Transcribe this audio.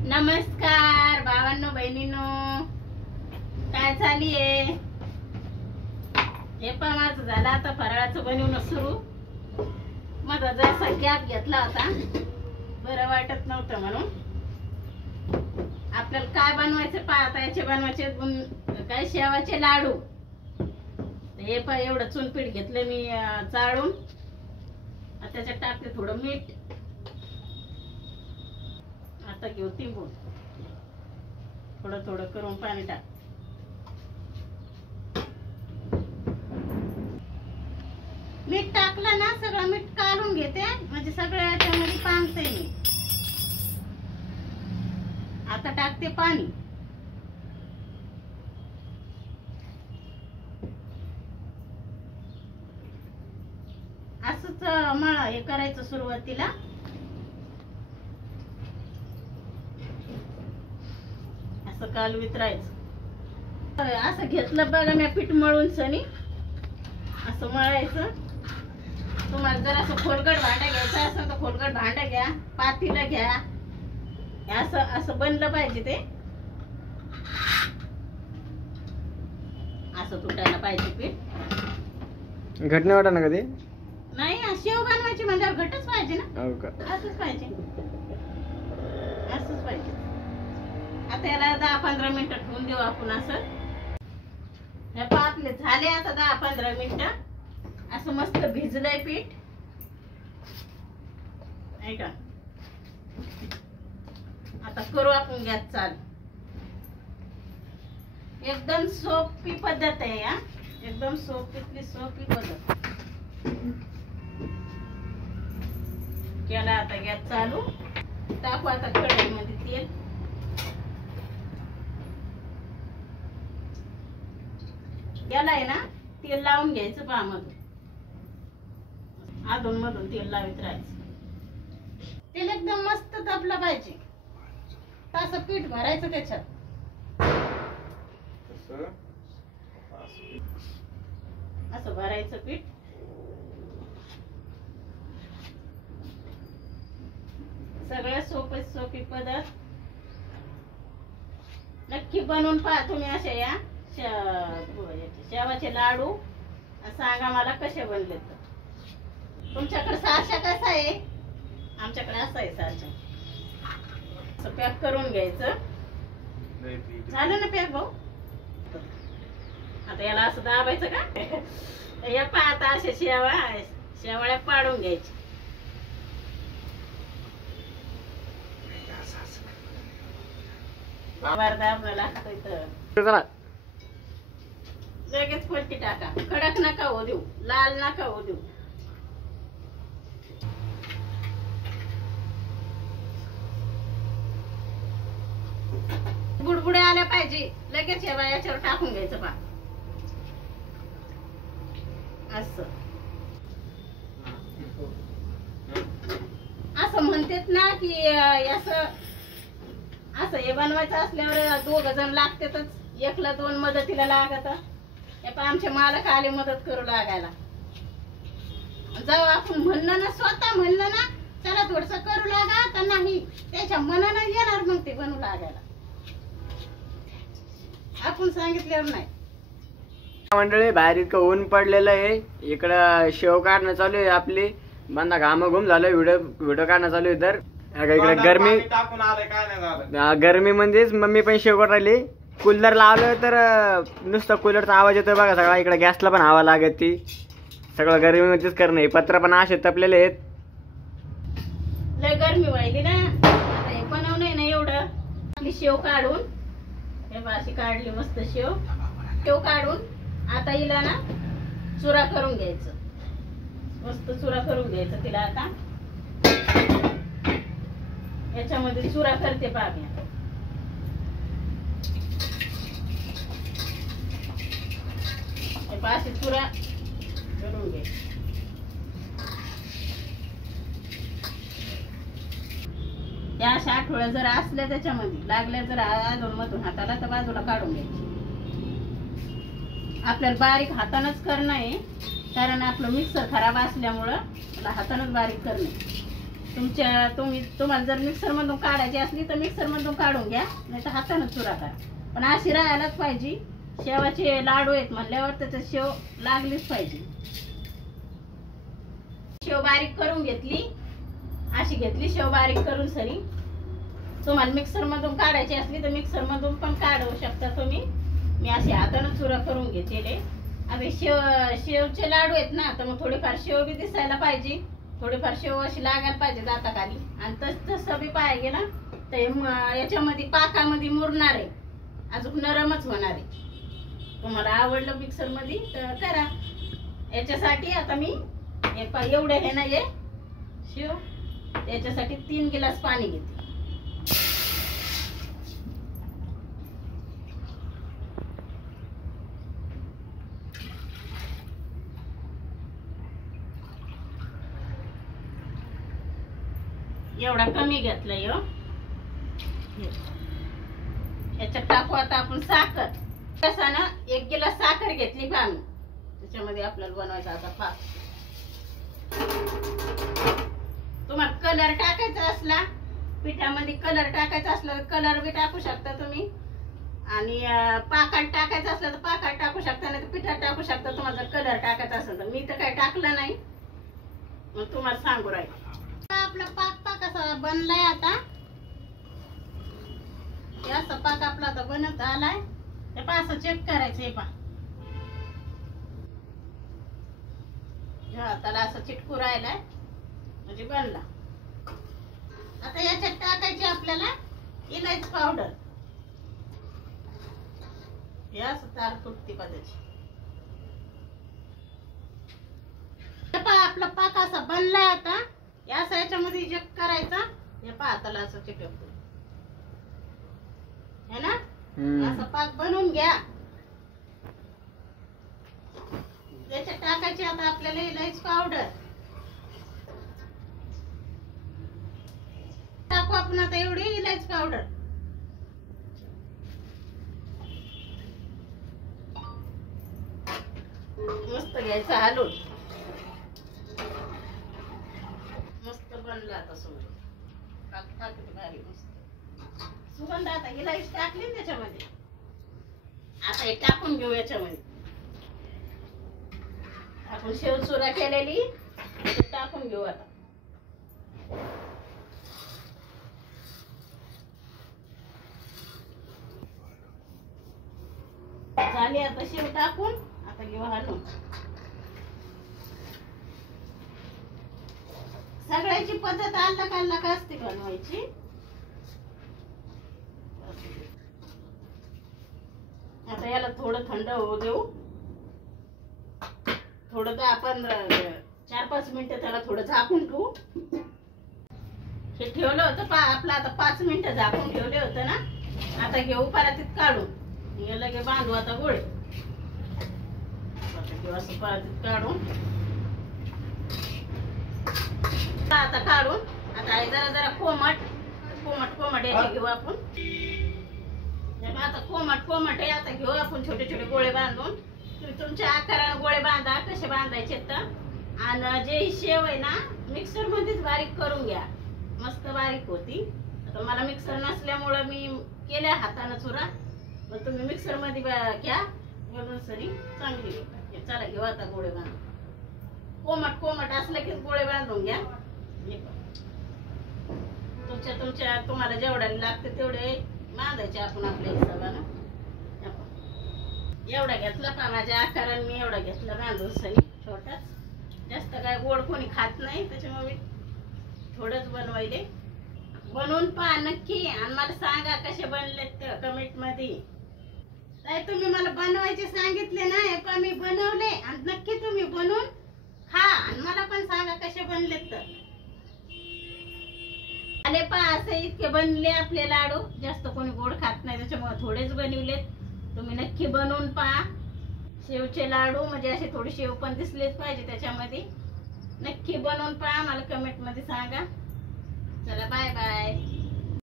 नमस्कार भावांनो बहिणींनो, काय चालली आहे? हे पण माझं झालं आता फराळाचं बनवणं सुरू. माझा जरासा गॅप घेतला होता, बरं वाटत नव्हतं म्हणून. आपल्याला काय बनवायचं पाहता, याचे बनवायचे काय शेवाचे लाडू. हे पण एवढं चुनपीठ घेतलं मी चाळून, त्याच्यात टाकते थोडं मीठ. आता घेऊ तिंबून, थोडं थोडं करून पाणी टाक. मीठ टाकलं ना, सगळं मीठ काढून घेते म्हणजे सगळ्या याच्यामध्ये पांगते मी. आता टाकते पाणी. असंच मळा हे करायचं सुरुवातीला. असं काल वितरायचं. असं घेतलं बघा मी पीठ मळून सनी, असं मळायचं. तुम्हाला जर असं खोलगट भांडा घ्यायचं असं तर खोलगट भांडा घ्या, पातेलं घ्या. असं असं बनलं पाहिजे ते. असं तुटायला पाहिजे पीठ. घट नाही वाटत ना कधी? नाही, शेव बनवायची म्हणजे घटच पाहिजे ना. हो का? असंच पाहिजे, असंच पाहिजे. आता याला 10-15 मिनिटं ठेवून देऊ आपण. असं हे आपले झाले आता 10-15 मिनिटं. असं मस्त भिजलंय पीठ, ऐका. आता करू आपण गॅस चालू. एकदम सोपी पद्धत आहे या, एकदम सोपी पद्धत. केला आता गॅस चालू. टाकू आता कढईमध्ये तेल. याला आहे ना तेल लावून घ्यायचं पामधून, अधून मधून तेल लावित राहायचं. तेल एकदम मस्त तापलं पाहिजे. तसं पीठ भरायचं त्याच्यात. असं भरायचं पीठ. सगळ्यात सोपी पद्धत. नक्की बनवून पहा तुम्ही. अशा या शेवाचे लाडू सांगा मला कसे बनले. तर तुमच्याकडे सारशा कसा आहे? आमच्याकडे असा आहे सारशा. असं पॅक करून घ्यायचं. झालं ना पॅक भाऊ? आता याला असं दाबायचं का? या पहा आता अशा शेवाळ्या पाडून घ्यायच्या. दाबला लागतं इथं. लगेच पलटी टाका. कडक नका होऊ देऊ, लाल नका होऊ देऊ. बुडबुडे आल्या पाहिजे. लगेच याच्यावर टाकून घ्यायचं पा. असं असं म्हणतात ना की असं हे बनवायचं असल्यावर 2 जण लागतातच, एकला 2 मदतीला लागत. आमचे मालक आले मदत करू लागायला. जेव्हा आपण म्हणलं ना, स्वतः म्हणलं ना चला थोडस करू लागा, तर नाही त्याच्या मनानं येणार मग ते बनवू लागायला. आपण सांगितल्यावर नाही. मंडळी बाहेर इतकं ऊन पडलेलं आहे. इकडं शेव काढणं चालू आहे आपली. बंदा घामाघूम झालं. व्हिडिओ काढणं चालू आहे. तर इकडे गरमी मध्येच मम्मी पण शेव काढून राहिली. कूलर लावलं तर नुसतं कूलरचा आवाज येतोय बघा सगळा. इकडे गॅसला पण हवा लागत ती. सगळं गरमीमध्येच करणं. हे पत्र पण असे तपलेले आहेत. लय गरमी व्हायली ना. आता हे बनवणं आहे ना एवढं. आपली शेव काढून हे अशी काढली मस्त शेव काढून. आता हिला ना चुरा करून घ्यायचं. मस्त चुरा करून घ्यायचं तिला. आता याच्यामध्ये चुरा करते पाहते. अशी चुरा करून घे. या अशा आठवड्या जर असल्या त्याच्यामध्ये लागल्या जर अधून मधून हाताला, तर बाजूला काढून घ्यायची. आपल्याला बारीक हातानच करणं आहे, कारण आपलं मिक्सर खराब असल्यामुळं मला हातानच बारीक करणे. तुम्हाला जर मिक्सर मधून काढायची असली तर मिक्सर मधून काढून घ्या, नाही तर हाताने चुरा करा. पण अशी राहायलाच पाहिजे. शेवाचे लाडू आहेत म्हणल्यावर त्याच्यात शेव लागलीच पाहिजे. शेव बारीक करून घेतली, अशी घेतली शेव बारीक करून सरी. तुम्हाला मिक्सर मधून काढायची असली तर मिक्सर मधून पण काढू शकता तुम्ही. मी असे हाताने चुरा करून घेतलेले. आता शेवचे लाडू आहेत ना, तर मग थोडीफार शेव बी दिसायला पाहिजे, थोडीफार शेव अशी लागायला पाहिजे दाताखाली. आणि तसं बी पाय गेला तर याच्यामध्ये पाकामध्ये मुरणार आहे, अजून नरमच होणार आहे. तुम्हाला आवडलं मिक्सर मध्ये तर करा. याच्यासाठी आता मी एवढे हे ना हे शेव, याच्यासाठी 3 गिलास पाणी घेते. एवढा कमी घेतलाय. याच्यात टाकू आता आपण साखर. कसा ना 1 गिलास साखर घेतली बा मी. त्याच्यामध्ये आपल्याला बनवायचा आता पाक. तुम्हाला कलर टाकायचा असला, पिठामध्ये कलर टाकायचा असला तर कलर बी टाकू शकता तुम्ही. आणि पाकात टाकायचं असलं तर पाकात टाकू शकता, नाही तर पिठात टाकू शकता. तुम्हाला जर कलर टाकायचा असेल तर. मी तर काही टाकलं नाही, मग तुम्हाला सांगू राहील. आपला पाक कसा बनलाय आता. असा पाक आपला आता बनत आलाय. ते असं चेक करायचं. हे पा त्याला असं चिटकू राहिलाय म्हणजे बनला. आता याच्यात टाकायची आपल्याला इलायची पावडर. हे असं तार तुटती पदाची. आपला पाक असा बनलाय आता. या याच्यामध्ये चेक करायचा. हे पहा त्याला असं चिटकतो है ना. असा पाक बनवून घ्या. याच्यात टाकायची आता आपल्याला इलायची पावडर. टाकू आपण आता एवढी इलायची पावडर. मस्त घ्यायचं हलवून. मस्त बनला आता सुगंध. भारी मस्त सुगंध. आता इलायची टाकली ना त्याच्यामध्ये. आता हे टाकून घेऊ याच्यामध्ये. आपण शेव चुरा केलेली टाकून घेऊ आता. झाली आता शेव टाकून. आता घेऊ हलवून. सगळ्याची पद्धत अलग असते बनवायची. आता याला थोडं थंड होऊ देऊ. थोडं 4-5 मिनिटं त्याला थोडं झाकून ठेवू. हे ठेवलं होतं आपलं आता 5 मिनिटं झाकून ठेवले होतं ना. आता घेऊ परातीत काढून. हे लगे बांधू आता गोळे. असं परातीत काढून आता काढून. आता जरा कोमट याचे घेऊ आपण. आता कोमट आहे. आता घेऊ आपण छोटे छोटे गोळे बांधून. तुम्ही तुमच्या आकाराने गोळे बांधा, कसे बांधायचे तर. आणि जे शेव आहे ना मिक्सर मध्येच बारीक करून घ्या. मस्त बारीक होती. आता मला मिक्सर नसल्यामुळे मी केल्या हाताने चुरा. मग तुम्ही मिक्सर मध्ये घ्या बनवून सरी चांगली. चला घेऊ आता गोळे बांधून. कोमट असलं की गोळे बांधून घ्या. तुम्हाला जेवढ्या लागते तेवढे बांधायचे आपण आपल्या हिशोबानं. एवढा घेतला पा माझ्या आकाराने. मी एवढा घेतला बांधून सरी छोटाच. जास्त काय गोड कोणी खात नाही त्याच्यामुळे थोडंच बनवायले. बनवून पहा नक्की आणि मला सांगा कसे बनले कमेंट मध्ये. ताई तुम्ही मला बनवायचे सांगितले ना, हे पण मी बनवले. आणि नक्की तुम्ही बनवून खा आणि मला पण सांगा कसे बनलेत तर. आले पहा असे इतके बनले आपले लाडू. जास्त कोणी गोड खात नाही त्याच्यामुळे थोडेच बनवलेत. तुम्ही नक्की बनवून पहा. शेवचे लाडू म्हणजे असे थोडे शेव पण दिसलेच पाहिजे त्याच्यामध्ये. नक्की बनवून पहा. मला कमेंट मध्ये सांगा. चला बाय बाय.